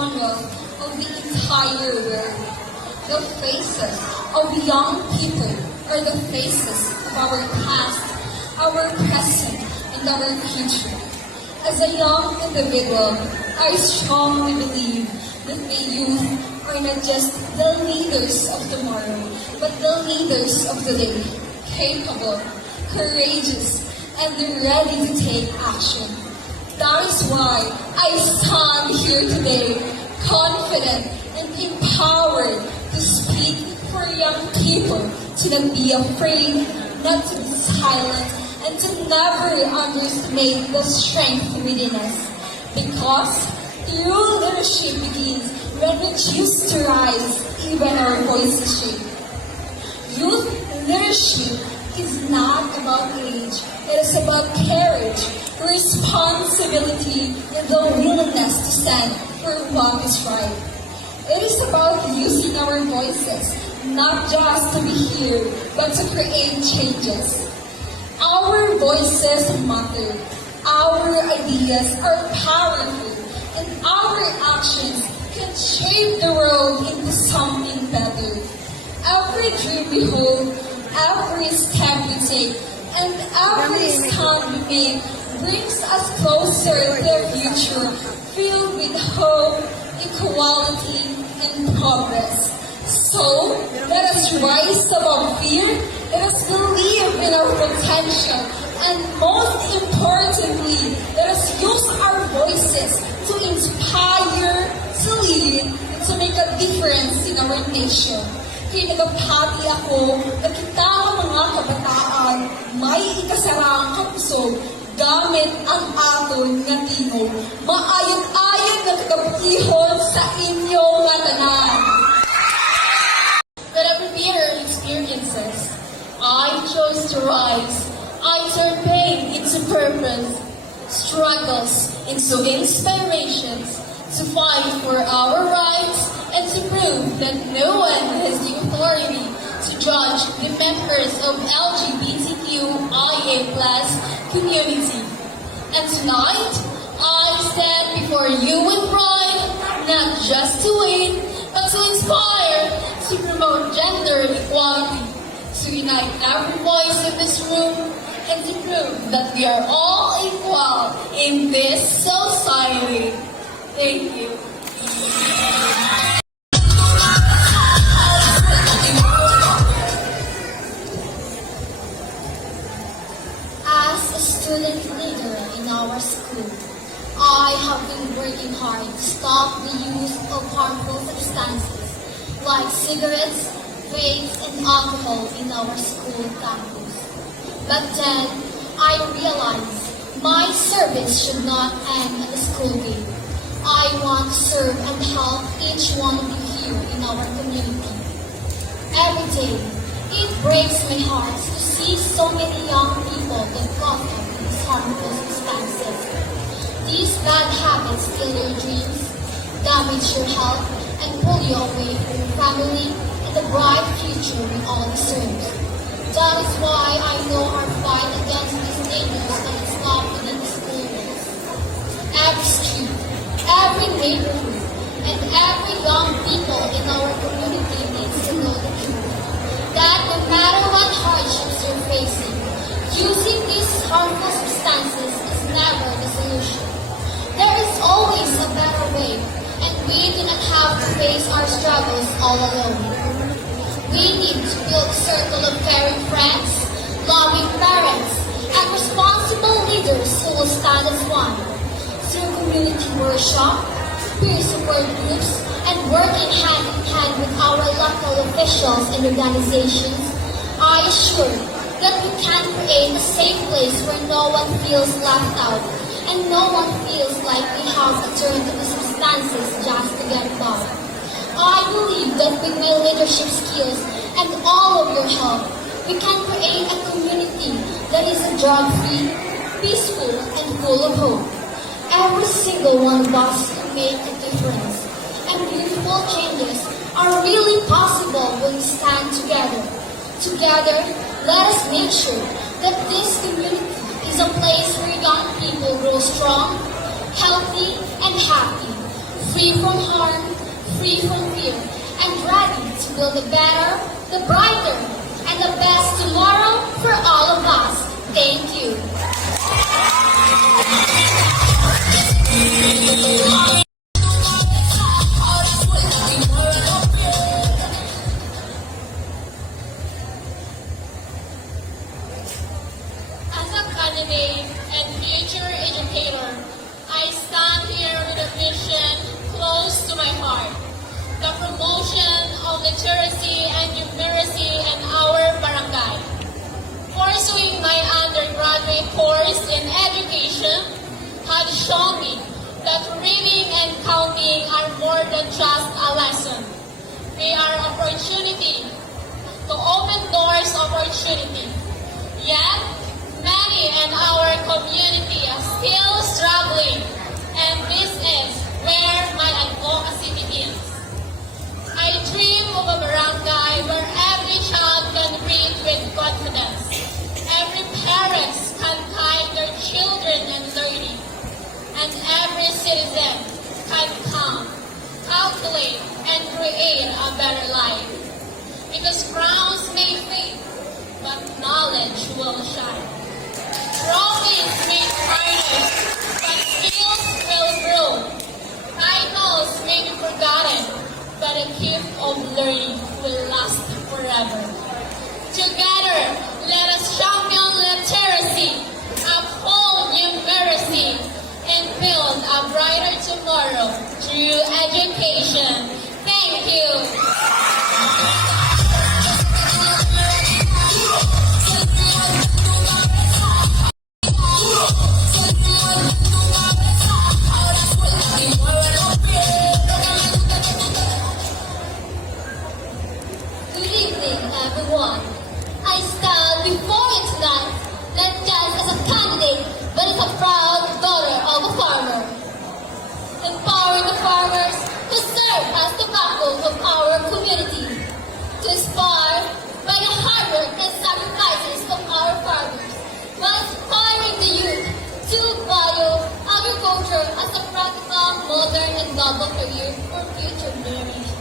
Commonwealth of the entire world. The faces of young people are the faces of our past, our present, and our future. As a young individual, I strongly believe that the youth are not just the leaders of tomorrow, but the leaders of today, capable, courageous, and ready to take action. That is why I stand here today, confident and empowered to speak for young people to not be afraid, not to be silent, and to never underestimate the strength within us. Because true leadership begins when we choose to rise, even our voices shake. Youth leadership is not about age. It is about courage, responsibility, and the willingness to stand for what is right. It is about using our voices, not just to be heard, but to create changes. Our voices matter. Our ideas are powerful, and our actions can shape the world into something better. Every dream we hold, every step we take, and every stand we make brings us closer to a future filled with hope, equality, and progress. So, let us rise above fear, let us believe in our potential, and most importantly, let us use our voices to inspire, to lead, and to make a difference in our nation. Kaya nagapati ako na kita ang mga kabataan may ikasarang kapusog gamit ang aton nga tingog. Maayod-ayod na kagabutihon sa inyong nga tanan. Whatever bitter experiences, I chose to rise. I turned pain into purpose, struggles into inspirations, to fight for our rights and to prove that no one has the authority to judge the members of LGBTQIA+ community. And tonight, I stand before you with pride, not just to win, but to inspire, to promote gender equality, to unite every voice in this room, and to prove that we are all equal in this society. Thank you. As a student leader in our school, I have been working hard to stop the use of harmful substances like cigarettes, vapes, and alcohol in our school campus. But then, I realized my service should not end at the school gate. I want to serve and help each one of you here in our community. Every day, it breaks my heart to see so many young people get caught up in these harmful substances. These bad habits kill your dreams, damage your health, and pull you away from your family and the bright future we all deserve. That is why I know our fight against these dangers doesn't stop within the school walls. Every street, every neighborhood, and every young people in our community needs to know the truth. That no matter what hardships you're facing, using these harmful substances is never the solution. There is always a better way, and we do not have to face our struggles all alone. We need to build a circle of caring friends, loving parents, and responsible leaders who will stand as one. Through community workshop, peer support groups, and working hand in hand with our local officials and organizations, I assure that we can create a safe place where no one feels left out and no one feels like we have to turn to the substances just to get by. I believe that with my leadership skills and all of your help, we can create a community that is drug-free, peaceful, and full of hope. Every single one of us can make a difference, and beautiful changes are really possible when we stand together. Together, let us make sure that this community is a place where young people grow strong, healthy, and happy, free from harm, free from fear, and ready to build a better, the brighter, and the best tomorrow for all of us. Thank you. As a candidate and future educator, I stand here with a vision close to my heart. The promotion of literacy and numeracy in our barangay. Pursuing my undergraduate course in education has shown me that reading and counting are more than just a lesson. They are opportunity to open doors of opportunity. Yet, many in our community are still struggling, and this is where my advocacy begins. I dream of a barangay where every child can read with confidence. Every parent can guide their children in learning. And every citizen can count, calculate, and create a better life. Because crowns may fade, but knowledge will shine. Trophies may tarnish, but skills will grow. Titles may be forgotten, but a gift of learning will last forever. Together, let us champion literacy, uphold numeracy, and build a brighter tomorrow through education. Thank you. Good evening, everyone. I stand before you tonight, not just as a candidate, but as a proud daughter of a farmer. Empowering the farmers who serve as the backbone of our community. To inspire by the hard work and sacrifices of our farmers, while inspiring the youth to value agriculture as a practical, modern, and noble career for future generations.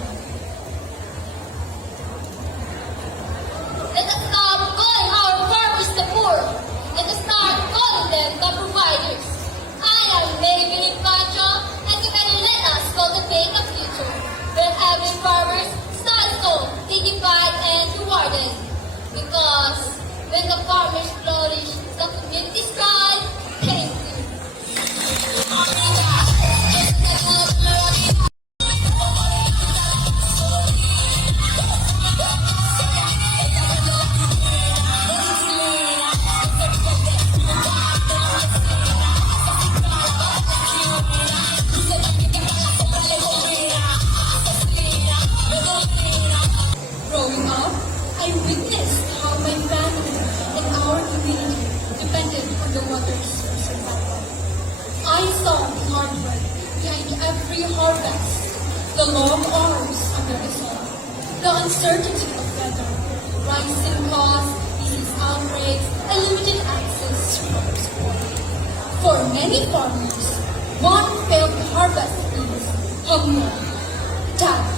Let us stop calling our farmers the poor. Let us start calling them the providers. I am Maybelline Pancho, and together let us cultivate a future where every farmer stands tall, dignified, and rewarded. Because when the farmers flourish, the community thrives. Thank you. Growing up, I witnessed how my family and our community depended on the waters for survival. I saw the hard work behind every harvest, the long hours under the sun, the uncertainty of weather, rising costs, disease outbreaks, and limited access to proper support. For many farmers, one failed harvest means hunger, death,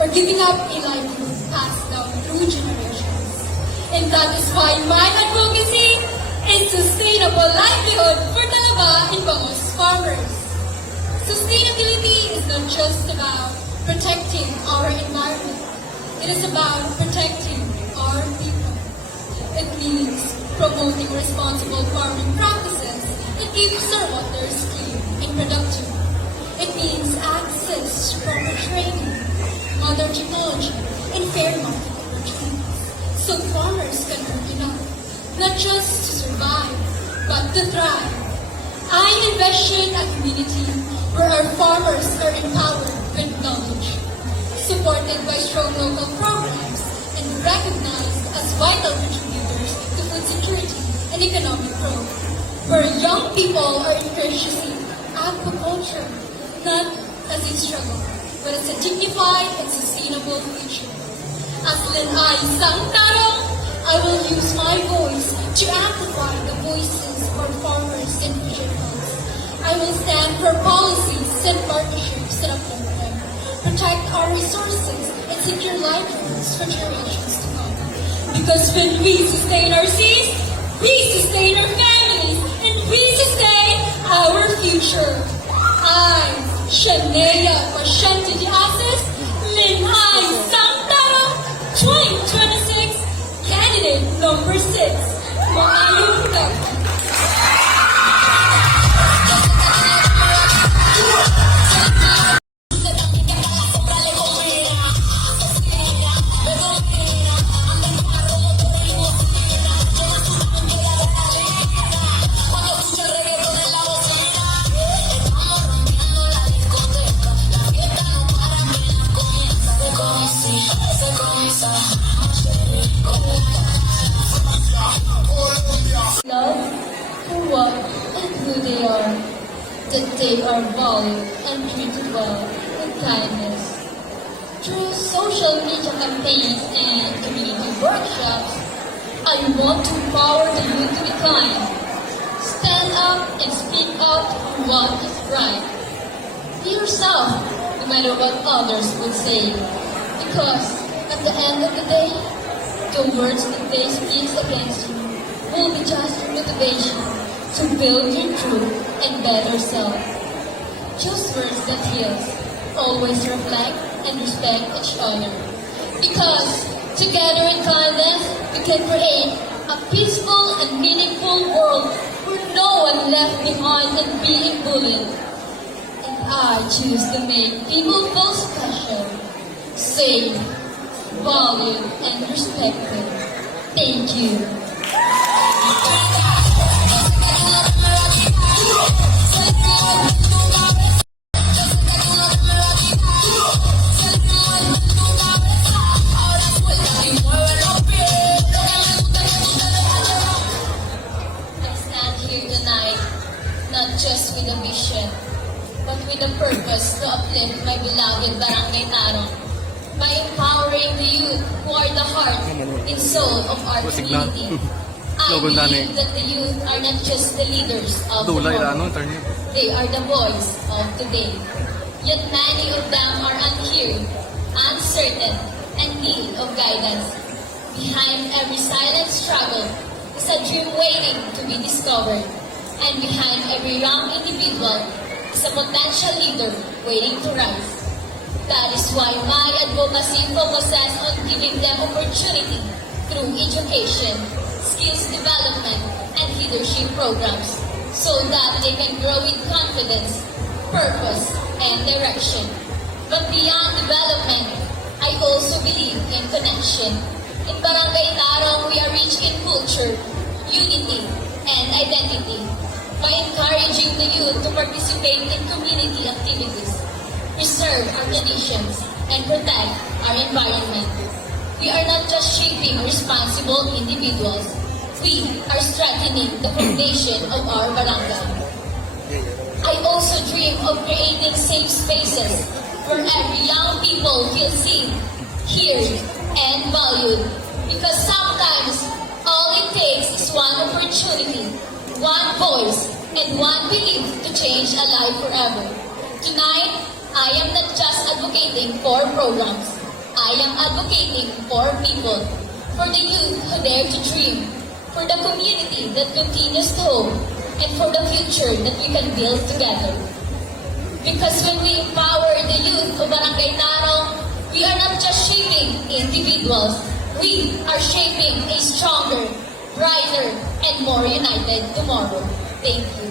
or giving up a livelihood passed down through generations. And that is why my advocacy is sustainable livelihood for Talaba and Bangos farmers. Sustainability is not just about protecting our environment. It is about protecting our people. It means promoting responsible farming practices that keeps our waters clean and productive. It means access to proper training, modern technology, and fair market opportunities, so farmers can earn enough, not just to survive, but to thrive. I envision a community where our farmers are empowered with knowledge, supported by strong local programs, and recognized as vital contributors to food security and economic growth, where young people are encouraged to see aquaculture not as a struggle, but as a dignified and sustainable future. As Linay Sangtaro, I will use my voice to amplify the voices of our farmers and fisherfolk. I will stand for policies and partnerships that uplift them. protect our resources, and secure livelihoods for generations to come. Because when we sustain our seas, we sustain our families, and we sustain our future. I'm Shania Pasyente de Asis, Linhay Sangtaro, 2026, candidate number 6. Maayong gabi. Love who what and who they are, that they are valued and treated well with kindness. Through social media campaigns and community workshops, I want to empower the youth to be kind. Stand up and speak up for what is right. Be yourself, no matter what others would say. Because at the end of the day, the words that they speak against you will be just your motivation to build your true and better self. Choose words that heals, always reflect and respect each other. Because together in kindness, we can create a peaceful and meaningful world where no one left behind and being bullied. And I choose to make people feel special, safe, valued, and respected. Thank you. I stand here tonight, not just with a vision, but with a purpose to uplift my beloved Barangay Tarong by empowering the youth who are the heart and soul of our community. I believe that the youth are not just the leaders of tomorrow. They are the voice of today. Yet many of them are unheard, uncertain, and need of guidance. Behind every silent struggle is a dream waiting to be discovered. And behind every young individual is a potential leader waiting to rise. That is why my advocacy focuses on giving them opportunity through education, skills development, and leadership programs so that they can grow with confidence, purpose, and direction. But beyond development, I also believe in connection. In Barangay Tarong, we are rich in culture, unity, and identity. By encouraging the youth to participate in community activities, preserve our traditions, and protect our environment, we are not just shaping responsible individuals, we are strengthening the foundation of our barangay. I also dream of creating safe spaces where every young people feel seen, heard, and valued. Because sometimes all it takes is one opportunity, one voice, and one belief to change a life forever. Tonight, I am not just advocating for programs. I am advocating for people, for the youth who dare to dream, for the community that continues to hope, and for the future that we can build together. Because when we empower the youth of Barangay Tarong, we are not just shaping individuals, we are shaping a stronger, brighter, and more united tomorrow. Thank you.